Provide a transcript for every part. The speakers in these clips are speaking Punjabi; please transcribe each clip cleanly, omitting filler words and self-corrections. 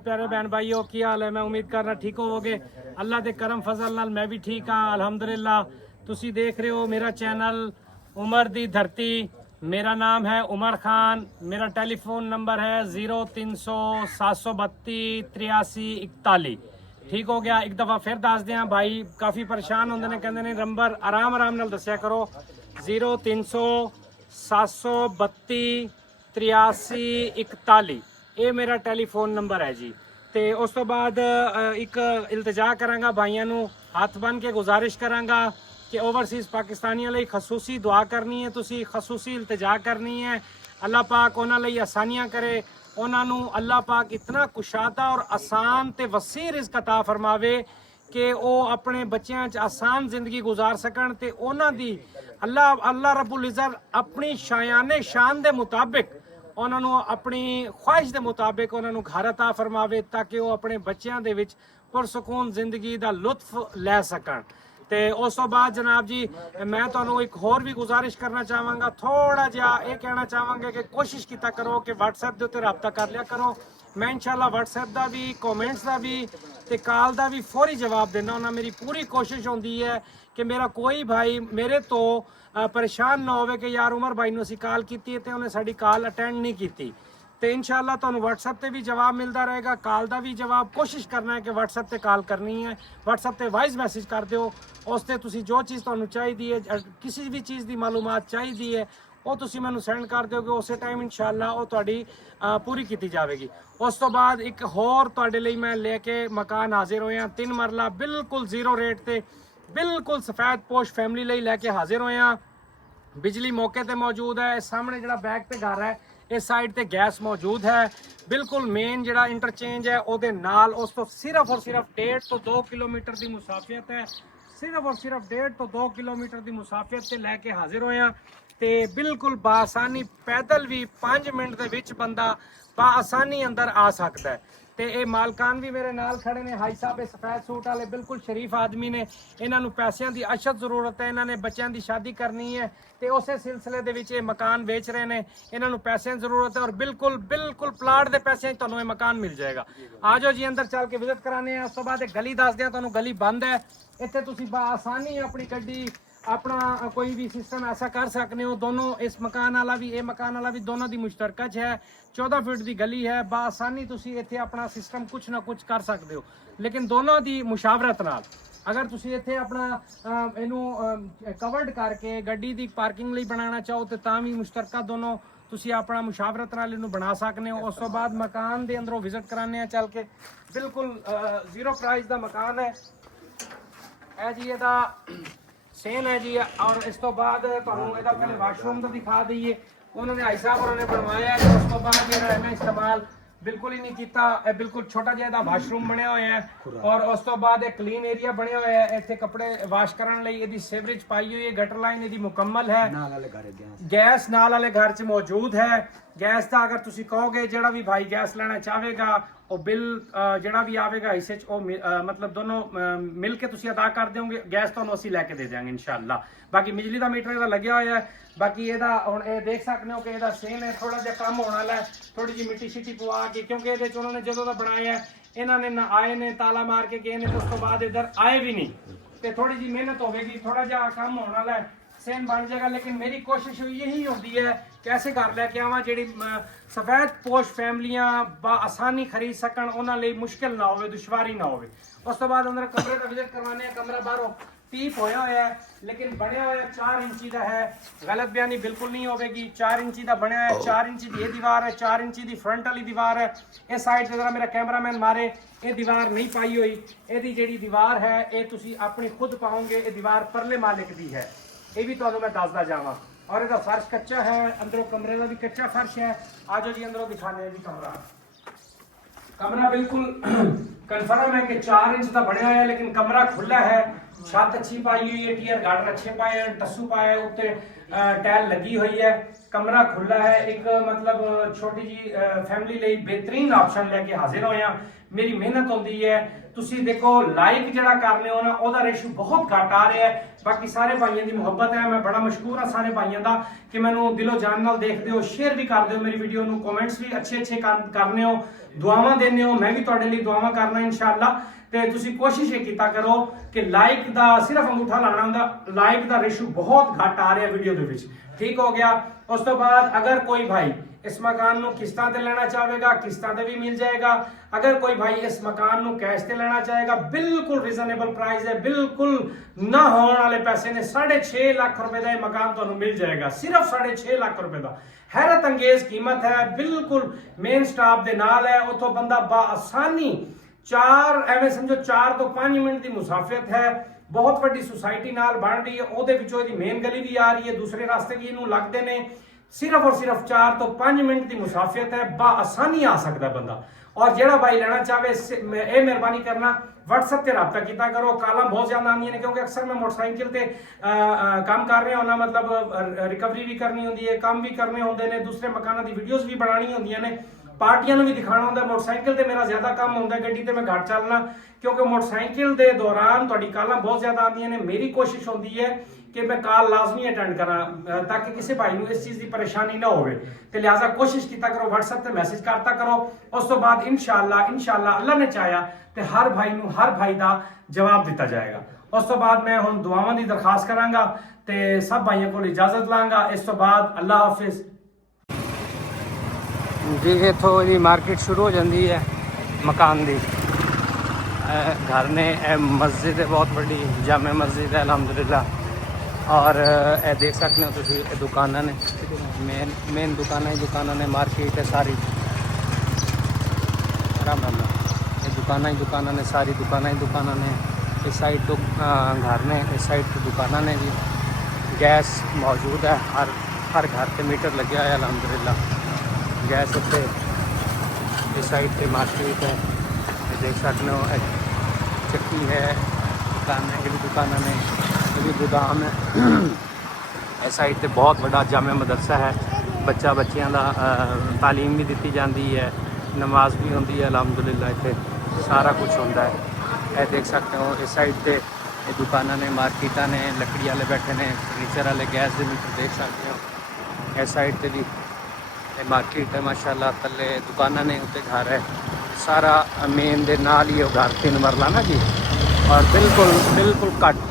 प्यारे बहन भाइयों की हाल है। मैं उम्मीद करना ठीक होवोगे। अल्लाह के करम फजल नाल मैं भी ठीक हाँ अलहमदुलिल्लाह। तुसी देख रहे हो मेरा चैनल उमर दी धरती। मेरा नाम है उमर खान। मेरा टेलीफोन नंबर है 0300 732 83 41। ठीक हो गया। एक दफ़ा फिर दस दियाँ भाई काफ़ी परेशान होंगे ने, कहते ने नंबर आराम आराम नाल दस्या करो। 0300 732 83 41 ਇਹ ਮੇਰਾ ਟੈਲੀਫੋਨ ਨੰਬਰ ਹੈ ਜੀ। ਤੇ ਉਸ ਤੋਂ ਬਾਅਦ ਇੱਕ ਇਲਤਜਾ ਕਰਾਂਗਾ ਭਾਈਆਂ ਨੂੰ, ਹੱਥ ਬੰਨ ਕੇ ਗੁਜ਼ਾਰਿਸ਼ ਕਰਾਂਗਾ ਕਿ ਓਵਰਸੀਜ਼ ਪਾਕਿਸਤਾਨੀਆਂ ਲਈ ਖਸੂਸੀ ਦੁਆ ਕਰਨੀ ਹੈ, ਤੁਸੀਂ ਖਸੂਸੀ ਇਲਤਜਾ ਕਰਨੀ ਹੈ। ਅੱਲਾਹ ਪਾਕ ਉਹਨਾਂ ਲਈ ਆਸਾਨੀਆਂ ਕਰੇ, ਉਹਨਾਂ ਨੂੰ ਅੱਲਾਹ ਪਾਕ ਇਤਨਾ ਕੁਸ਼ਾਦਾ ਔਰ ਆਸਾਨ ਤੇ ਵਸੀ ਰਿਜ਼ਕ ਅਤਾ ਫਰਮਾਵੇ ਕਿ ਉਹ ਆਪਣੇ ਬੱਚਿਆਂ 'ਚ ਆਸਾਨ ਜ਼ਿੰਦਗੀ ਗੁਜ਼ਾਰ ਸਕਣ ਤੇ ਉਹਨਾਂ ਦੀ ਅੱਲਾਹ ਰੱਬੁਲ ਇੱਜ਼ਤ ਆਪਣੀ ਸ਼ਾयाने शान ਦੇ ਮੁਤਾਬਿਕ ਉਹਨਾਂ ਨੂੰ ਆਪਣੀ ਖੁਆਇਸ਼ ਦੇ ਮੁਤਾਬਿਕ ਉਹਨਾਂ ਨੂੰ ਘਰ ਅਤਾ ਫਰਮਾਵੇ ਤਾਂ ਕਿ ਉਹ ਆਪਣੇ ਬੱਚਿਆਂ ਦੇ ਵਿੱਚ ਪੁਰਸਕੂਨ ਜ਼ਿੰਦਗੀ ਦਾ ਲੁਤਫ ਲੈ ਸਕਣ। ਤੇ ਉਸ ਤੋਂ ਬਾਅਦ ਜਨਾਬ ਜੀ ਮੈਂ ਤੁਹਾਨੂੰ ਇੱਕ ਹੋਰ ਵੀ ਗੁਜ਼ਾਰਿਸ਼ ਕਰਨਾ ਚਾਹਾਂਗਾ, ਥੋੜਾ ਜਿਹਾ ਇਹ ਕਹਿਣਾ ਚਾਹਾਂਗਾ ਕਿ ਕੋਸ਼ਿਸ਼ ਕੀਤਾ ਕਰੋ ਕਿ WhatsApp ਦੇ ਉੱਤੇ ਰਾਬਤਾ ਕਰ ਲਿਆ ਕਰੋ। ਮੈਂ ਇਨਸ਼ਾਅੱਲਾ WhatsApp ਦਾ ਵੀ, ਕਮੈਂਟਸ ਦਾ ਵੀ ਤੇ ਕਾਲ ਦਾ ਵੀ ਫੌਰੀ ਜਵਾਬ ਦੇਣਾ ਉਹਨਾਂ। ਮੇਰੀ ਪੂਰੀ ਕੋਸ਼ਿਸ਼ ਹੁੰਦੀ ਹੈ ਕਿ ਮੇਰਾ ਕੋਈ ਭਾਈ ਮੇਰੇ ਤੋਂ ਪਰੇਸ਼ਾਨ ਨਾ ਹੋਵੇ ਕਿ ਯਾਰ ਉਮਰ ਭਾਈ ਨੂੰ ਅਸੀਂ ਕਾਲ ਕੀਤੀ ਹੈ ਤੇ ਉਹਨੇ ਸਾਡੀ ਕਾਲ ਅਟੈਂਡ ਨਹੀਂ ਕੀਤੀ। ਤੇ ਇਨਸ਼ਾਅੱਲਾ ਤੁਹਾਨੂੰ WhatsApp ਤੇ ਵੀ ਜਵਾਬ ਮਿਲਦਾ ਰਹੇਗਾ, ਕਾਲ ਦਾ ਵੀ ਜਵਾਬ। ਕੋਸ਼ਿਸ਼ ਕਰਨਾ ਹੈ ਕਿ WhatsApp ਤੇ ਕਾਲ ਕਰਨੀ ਹੈ, WhatsApp ਤੇ ਵਾਇਸ ਮੈਸੇਜ ਕਰ ਦਿਓ। ਉਸ ਤੇ ਤੁਸੀਂ ਜੋ ਚੀਜ਼ ਤੁਹਾਨੂੰ ਚਾਹੀਦੀ ਹੈ, ਕਿਸੇ ਵੀ ਚੀਜ਼ ਦੀ ਮਾਲੂਮਾਤ ਚਾਹੀਦੀ ਹੈ ਉਹ ਤੁਸੀਂ ਮੈਨੂੰ ਸੈਂਡ ਕਰ ਦਿਓਗੇ। ਉਸੇ ਟਾਈਮ ਇਨਸ਼ਾਅੱਲਾ ਉਹ ਤੁਹਾਡੀ ਪੂਰੀ ਕੀਤੀ ਜਾਵੇਗੀ। ਉਸ ਤੋਂ ਬਾਅਦ ਇੱਕ ਹੋਰ ਤੁਹਾਡੇ ਲਈ ਮੈਂ ਲੈ ਕੇ ਮਕਾਨ ਹਾਜ਼ਰ ਹੋਇਆ, 3 ਮਰਲਾ ਬਿਲਕੁਲ ਜ਼ੀਰੋ ਰੇਟ ਤੇ, ਬਿਲਕੁਲ ਸਫੈਦ ਪੋਸ਼ ਫੈਮਿਲੀ ਲਈ ਲੈ ਕੇ ਹਾਜ਼ਰ ਹੋਇਆ। ਬਿਜਲੀ ਮੌਕੇ ਤੇ ਮੌਜੂਦ ਹੈ। ਸਾਹਮਣੇ ਜਿਹੜਾ ਬੈਕ ਤੇ ਘਰ ਹੈ ਇਸ ਸਾਈਡ ਤੇ ਗੈਸ ਮੌਜੂਦ ਹੈ। ਬਿਲਕੁਲ ਮੇਨ ਜਿਹੜਾ ਇੰਟਰਚੇਂਜ ਹੈ ਉਹਦੇ ਨਾਲ ਉਸ ਤੋਂ ਸਿਰਫ ਔਰ ਸਿਰਫ 1.5 ਤੋਂ 2 ਕਿਲੋਮੀਟਰ ਦੀ ਮੁਸਾਫਿਅਤ ਹੈ। ਸਿਰਫ ਔਰ ਸਿਰਫ 1.5 ਤੋਂ 2 ਕਿਲੋਮੀਟਰ ਦੀ ਮੁਸਾਫਿਅਤ ਤੇ ਲੈ ਕੇ ਹਾਜ਼ਰ ਹੋਇਆ ਤੇ ਬਿਲਕੁਲ ਬਾਸਾਨੀ ਪੈਦਲ ਵੀ 5 ਮਿੰਟ ਦੇ ਵਿੱਚ ਬੰਦਾ ਬਾਸਾਨੀ ਅੰਦਰ ਆ ਸਕਦਾ ਹੈ। ਤੇ ਇਹ ਮਾਲਕਾਨ ਵੀ ਮੇਰੇ ਨਾਲ ਖੜੇ ਨੇ, ਹਾਈ ਸਾਹਿਬ ਸਫੈਦ ਸੂਟ ਵਾਲੇ, ਬਿਲਕੁਲ ਸ਼ਰੀਫ ਆਦਮੀ ਨੇ। ਇਹਨਾਂ ਨੂੰ ਪੈਸਿਆਂ ਦੀ ਅਸ਼ਦ ਜ਼ਰੂਰਤ ਹੈ, ਇਹਨਾਂ ਨੇ ਬੱਚਿਆਂ ਦੀ ਸ਼ਾਦੀ ਕਰਨੀ ਹੈ ਤੇ ਉਸੇ ਸਿਲਸਿਲੇ ਦੇ ਵਿੱਚ ਇਹ ਮਕਾਨ ਵੇਚ ਰਹੇ ਨੇ। ਇਹਨਾਂ ਨੂੰ ਪੈਸਿਆਂ ਦੀ ਜ਼ਰੂਰਤ ਹੈ ਔਰ ਬਿਲਕੁਲ ਪਲਾਟ ਦੇ ਪੈਸਿਆਂ 'ਚ ਤੁਹਾਨੂੰ ਇਹ ਮਕਾਨ ਮਿਲ ਜਾਏਗਾ। ਆ ਜਾਓ ਜੀ ਅੰਦਰ ਚੱਲ ਕੇ ਵਿਜ਼ਿਟ ਕਰਾਣੇ ਆ। ਉਸ ਤੋਂ ਬਾਅਦ ਇਹ ਗਲੀ ਦੱਸ ਦਿਆਂ ਤੁਹਾਨੂੰ, ਗਲੀ ਬੰਦ ਹੈ। ਇੱਥੇ ਤੁਸੀਂ ਆਸਾਨੀ ਆਪਣੀ ਗੱਡੀ अपना कोई भी सिस्टम ऐसा कर सकते हो। दोनों इस मकान वाला भी ये मकान वाला भी दोनों की मुश्तरका है। 14 फुट की गली है, बासानी तुसी इत्थे अपना सिस्टम कुछ ना कुछ कर सकते हो, लेकिन दोनों की मुशावरत नाल। अगर तुसी इत्थे अपना इनू कवर्ड करके गड्डी की पार्किंग लिए बनाना चाहो तो भी मुश्तरका दोनों तुसी अपना मुशावरत नाल इनू बना सकते हो। उस तो बाद मकान के अंदरों विजिट कराने चल के, बिल्कुल जीरो प्राइस का मकान है जी। ਇਹਦਾ सेन है जी। और इस तो बाद पहले वाशरूम तो दिखा दईए, उन्होंने भाई साहब उन्होंने बनवाया है। उस तो बाद मेरा इन्हें इस्तेमाल बिल्कुल ही नहीं किया। बिल्कुल छोटा जिहा वाशरूम बनया हुआ है और उस तो बाद एक क्लीन एरिया बनया हुआ है। इत्थे कपड़े वाश करने लई इहदी सीवरेज पाई हुई है, गटर लाइन इहदी मुकम्मल है। गैस नाल वाले घर च मौजूद है। गैस का अगर तुसी कहोगे जेड़ा भी भाई गैस लेना चाहेगा ਉਹ ਬਿੱਲ ਜਿਹੜਾ ਵੀ ਆਵੇਗਾ ਹਿੱਸੇ 'ਚ ਉਹ ਮਤਲਬ ਦੋਨੋਂ ਮਿਲ ਕੇ ਤੁਸੀਂ ਅਦਾ ਕਰ ਦਿਓਗੇ। ਗੈਸ ਤੁਹਾਨੂੰ ਅਸੀਂ ਲੈ ਕੇ ਦੇ ਦਿਆਂਗੇ ਇਨਸ਼ਾਅੱਲਾ। ਬਾਕੀ ਬਿਜਲੀ ਦਾ ਮੀਟਰ ਇਹਦਾ ਲੱਗਿਆ ਹੋਇਆ ਹੈ। ਬਾਕੀ ਇਹਦਾ ਹੁਣ ਇਹ ਦੇਖ ਸਕਦੇ ਹੋ ਕਿ ਇਹਦਾ ਸੇਮ ਹੈ, ਥੋੜਾ ਜਿਹਾ ਕੰਮ ਹੋਣ ਵਾਲਾ ਹੈ, ਥੋੜੀ ਜਿਹੀ ਮਿੱਟੀ ਸ਼ਿੱਟੀ ਪਵਾ ਕੇ, ਕਿਉਂਕਿ ਇਹਦੇ 'ਚ ਉਹਨਾਂ ਨੇ ਜਦੋਂ ਦਾ ਬਣਾਇਆ ਹੈ ਇਹਨਾਂ ਨੇ ਨਾ ਆਏ ਨੇ ਤਾਲਾ ਮਾਰ ਕੇ ਗਏ ਨੇ, ਉਸ ਤੋਂ ਬਾਅਦ ਇੱਧਰ ਆਏ ਵੀ ਨਹੀਂ ਤੇ ਥੋੜੀ ਜਿਹੀ ਮਿਹਨਤ ਹੋਵੇਗੀ, ਥੋੜਾ ਜਿਹਾ ਕੰਮ ਹੋਣ ਵਾਲਾ ਹੈ, सेम बन जाएगा। लेकिन मेरी कोशिश यही होती है कि ऐसे घर लैके आवा जी सफेद पोश फैमिलियां आसानी खरीद सकन, उन्होंने मुश्किल ना हो, दुश्वारी ना हो। उस तो बाद अंदर कमरे का विजिट करवाने, कमरा बाहरों पीप होया होया है लेकिन बनया होया 4 इंची का है। गलत बयानी बिल्कुल नहीं होगी। 4 इंची का बनया है, 4 इंची की ये दीवार है, 4 इंची की फ्रंट वाली दीवार है। इस साइड से जरा मेरा कैमरामैन मारे, ये दीवार नहीं पाई हुई। यदी जी दीवार है ये तुसी अपनी खुद पाओगे, ये दीवार परले मालिक की है, ये भी तो मैं दसदा जावा। और इसका फर्श कच्चा है, अंदरों कमरे का भी कच्चा फर्श है। आ जाओ जी अंदरों दिखाने जी कमरा। कमरा बिल्कुल कन्फर्म है कि 4 इंच का बनया है लेकिन कमरा खुला है। छत अच्छी पाई हुई है, टीयर गार्डर अच्छे पाए हैं, टस्सू पाए हैं, उत्ते ਟੈਲ ਲੱਗੀ ਹੋਈ ਹੈ, ਕਮਰਾ ਖੁੱਲਾ ਹੈ, ਇੱਕ ਮਤਲਬ ਛੋਟੀ ਜੀ ਫੈਮਿਲੀ ਲਈ ਬਿਹਤਰੀਨ ਆਪਸ਼ਨ ਲੈ ਕੇ ਹਾਜ਼ਰ ਹੋਏ ਆ। ਮੇਰੀ ਮਿਹਨਤ ਹੁੰਦੀ ਹੈ, ਤੁਸੀਂ ਦੇਖੋ ਲਾਈਕ ਜਿਹੜਾ ਕਰਨੇ ਹੋ ਨਾ ਉਹਦਾ ਰੇਸ਼ੋ ਬਹੁਤ ਘੱਟ ਆ ਰਿਹਾ ਹੈ। ਬਾਕੀ ਸਾਰੇ ਭਾਈਆਂ ਦੀ ਮੁਹੱਬਤ ਹੈ, ਮੈਂ ਬੜਾ ਮਸ਼ਕੂਰ ਹਾਂ ਸਾਰੇ ਭਾਈਆਂ ਦਾ ਕਿ ਮੈਨੂੰ ਦਿਲੋਂ ਜਾਨ ਨਾਲ ਦੇਖਦੇ ਹੋ, ਸ਼ੇਅਰ ਵੀ ਕਰਦੇ ਹੋ ਮੇਰੀ ਵੀਡੀਓ ਨੂੰ, ਕਮੈਂਟਸ ਵੀ ਅੱਛੇ ਕਰਨੇ ਹੋ, ਦੁਆਵਾਂ ਦਿੰਦੇ ਹੋ, ਮੈਂ ਵੀ ਤੁਹਾਡੇ ਲਈ ਦੁਆਵਾਂ ਕਰਨਾ ਇਨਸ਼ਾਅੱਲਾ। ਤੇ ਤੁਸੀਂ ਕੋਸ਼ਿਸ਼ ਇਹ ਕੀਤਾ ਕਰੋ ਕਿ ਲਾਈਕ ਦਾ ਸਿਰਫ ਅੰਗੂਠਾ ਲਾਣਾ ਹੁੰਦਾ, ਲਾਈਕ ਦਾ ਰੇਸ਼ੋ ਬਹੁਤ ਘੱਟ ਆ ਰਿਹਾ ਵੀਡੀਓ ਦੇ ਵਿੱਚ, ਠੀਕ ਹੋ ਗਿਆ। ਉਸ ਤੋਂ ਬਾਅਦ ਅਗਰ ਕੋਈ ਭਾਈ ਇਸ ਮਕਾਨ ਨੂੰ ਕਿਸ਼ਤਾਂ ਤੇ ਲੈਣਾ ਚਾਹੇਗਾ, ਕਿਸ਼ਤਾਂ ਤੇ ਵੀ ਮਿਲ ਜਾਏਗਾ। ਅਗਰ ਕੋਈ ਭਾਈ ਇਸ ਮਕਾਨ ਨੂੰ ਕੈਸ਼ ਤੇ ਲੈਣਾ ਚਾਹੇਗਾ, ਬਿਲਕੁਲ ਰੀਜ਼ਨੇਬਲ ਪ੍ਰਾਈਸ ਹੈ, ਬਿਲਕੁਲ ਨਾ ਹੋਣ ਵਾਲੇ ਪੈਸੇ ਨੇ। 6.5 ਲੱਖ ਰੁਪਏ ਦਾ ਇਹ ਮਕਾਨ ਤੁਹਾਨੂੰ ਮਿਲ ਜਾਏਗਾ, ਸਿਰਫ 6.5 ਲੱਖ ਰੁਪਏ ਦਾ। ਹੈਰਤ ਅੰਗੇਜ਼ ਕੀਮਤ ਹੈ, ਬਿਲਕੁਲ ਮੇਨ ਸਟਾਪ ਦੇ ਨਾਲ ਹੈ। ਉੱਥੋਂ ਬੰਦਾ ਬਾਆਸਾਨੀ 4 ਤੋਂ 5 ਮਿੰਟ ਦੀ ਮੁਸਾਫਿਅਤ ਹੈ। ਬਹੁਤ ਵੱਡੀ ਸੁਸਾਇਟੀ ਨਾਲ ਬਣ ਰਹੀ ਹੈ, ਉਹਦੇ ਵਿੱਚੋਂ ਇਹਦੀ ਮੇਨ ਗਲੀ ਵੀ ਆ ਰਹੀ ਹੈ, ਦੂਸਰੇ ਰਾਸਤੇ ਵੀ ਇਹਨੂੰ ਲੱਗਦੇ ਨੇ। ਸਿਰਫ ਔਰ ਸਿਰਫ 4 ਤੋਂ 5 ਮਿੰਟ ਦੀ ਮੁਸਾਫਿਅਤ ਹੈ, ਬਾਆਸਾਨੀ ਆ ਸਕਦਾ ਬੰਦਾ। और ਜਿਹੜਾ भाई लेना चाहे ਇਹ ਮਿਹਰਬਾਨੀ ਕਰਨਾ WhatsApp ਤੇ ਰਾਬਤਾ ਕੀਤਾ ਕਰੋ। ਕਾਲਾਂ ਬਹੁਤ ਜ਼ਿਆਦਾ ਆਉਂਦੀਆਂ ਨੇ ਕਿਉਂਕਿ ਅਕਸਰ ਮੈਂ ਮੋਟਰਸਾਈਕਲ ਤੇ ਕੰਮ ਕਰ ਰਿਹਾ ਹੁੰਦਾ, ਮਤਲਬ ਰਿਕਵਰੀ ਵੀ ਕਰਨੀ ਹੁੰਦੀ ਹੈ, ਕੰਮ ਵੀ ਕਰਨੇ ਹੁੰਦੇ ਨੇ, ਦੂਸਰੇ ਮਕਾਨਾਂ ਦੀ ਵੀਡੀਓਜ਼ ਵੀ ਬਣਾਉਣੀ ਹੁੰਦੀਆਂ ਨੇ, ਪਾਰਟੀਆਂ ਨੂੰ ਵੀ ਦਿਖਾਉਣਾ ਹੁੰਦਾ। ਮੋਟਰਸਾਈਕਲ ਤੇ ਮੇਰਾ ਜ਼ਿਆਦਾ ਕੰਮ ਹੁੰਦਾ, ਗੱਡੀ ਤੇ ਮੈਂ ਘੱਟ ਚੱਲਣਾ ਕਿਉਂਕਿ ਮੋਟਰਸਾਈਕਲ ਦੇ ਦੌਰਾਨ ਤੁਹਾਡੀ ਕਾਲਾਂ ਬਹੁਤ ਜ਼ਿਆਦਾ ਆਉਂਦੀਆਂ ਨੇ। ਮੇਰੀ ਕੋਸ਼ਿਸ਼ ਹੁੰਦੀ ਹੈ कि मैं कॉल लाजमी अटेंड करा ताकि किसी भाई ਨੂੰ इस चीज़ की परेशानी ना होवे, तो लिहाजा कोशिश किया करो WhatsApp ਤੇ मैसेज करता करो। उस तो बाद इंशाअल्लाह अल्लाह ने चाहा तो हर भाई ਦਾ जवाब दिता जाएगा। उस तो बाद मैं हुण दुआवां ਦੀ दरखास्त करांगा ते सब भाइयों को इजाजत लांगा। इस तो बाद अल्लाह हाफिज जी। इत्थों दी मार्केट शुरू हो जाती है मकान दी। घर ने मस्जिद है, बहुत बड़ी जामे मस्जिद है अल्हम्दुलिल्लाह। और ये देख सकते हो तुम दुकाना ने, मेन दुकाना ने, मार्केट है सारी। राम राम ये दुकाना ने, सारी दुकाना ने। इस साइड तो घर ने, इस साइड तो दुकाना ने जी। गैस मौजूद है, हर घर पे मीटर लगे है अल्हम्दुलिल्लाह। गैस उत्ते इस साइड पे मार्केट है, ये देख सकते हो चक्की है, दुकाना ने, ये भी गोदाम है। इस साइड पे बहुत बड़ा जामे मदरसा है, बच्चियां दा तालीम भी दी जाती है, नमाज भी होती है अल्हम्दुलिल्लाह। इत्थे सारा कुछ होता है। ये देख सकते हो इस साइड पे दुकाना ने, मार्केटा ने, लकड़ी वाले बैठे ने, फर्नीचर वाले, गैस के मीटर देख सकते हो। इस साइड पे भी मार्केट है माशाल्लाह, थले दुकाना ने, उत्ते घर है। सारा मेन दे नाल ही घर 3 मरला ना जी। और बिल्कुल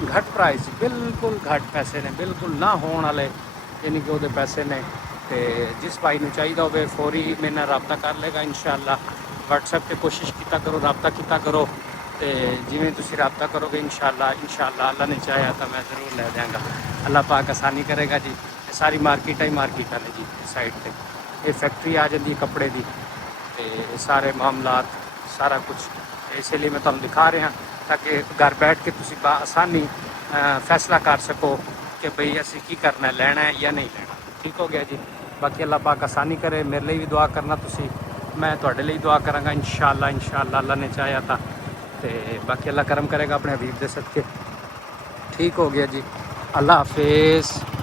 घट प्राइस, बिल्कुल घट पैसे ने, बिल्कुल ना होने वाले यानी कि वो पैसे ने। तो जिस भाई को चाहिए हो फौरी मेरे नाल रबता कर लेगा इंशाअल्लाह। WhatsApp पे कोशिश किया करो, रबता किया करो, तो जिमें तुम रबता करोगे इंशाअल्लाह अल्लाह ने चाहा तो मैं ज़रूर ले देंगा। अल्लाह पाक आसानी करेगा जी। सारी मार्केटा ने जी इस साइड पर। ये फैक्ट्री आ जाती है कपड़े की, तो सारे मामलात सारा कुछ इसलिए मैं तुहानू दिखा रहा ताकि घर बैठ के तुसी आसानी फैसला कर सको कि भाई असी की करना, लेना है या नहीं लेना। ठीक हो गया जी। बाकी अल्लाह पाक आसानी करे। मेरे लिए भी दुआ करना तुसी, मैं तुहाडे लिए दुआ करांगा इंशाअल्लाह अल्लाह ने चाहा था। तो बाकी अल्लाह करम करेगा अपने हबीब दे सदके। ठीक हो गया जी। अल्लाह हाफिज़।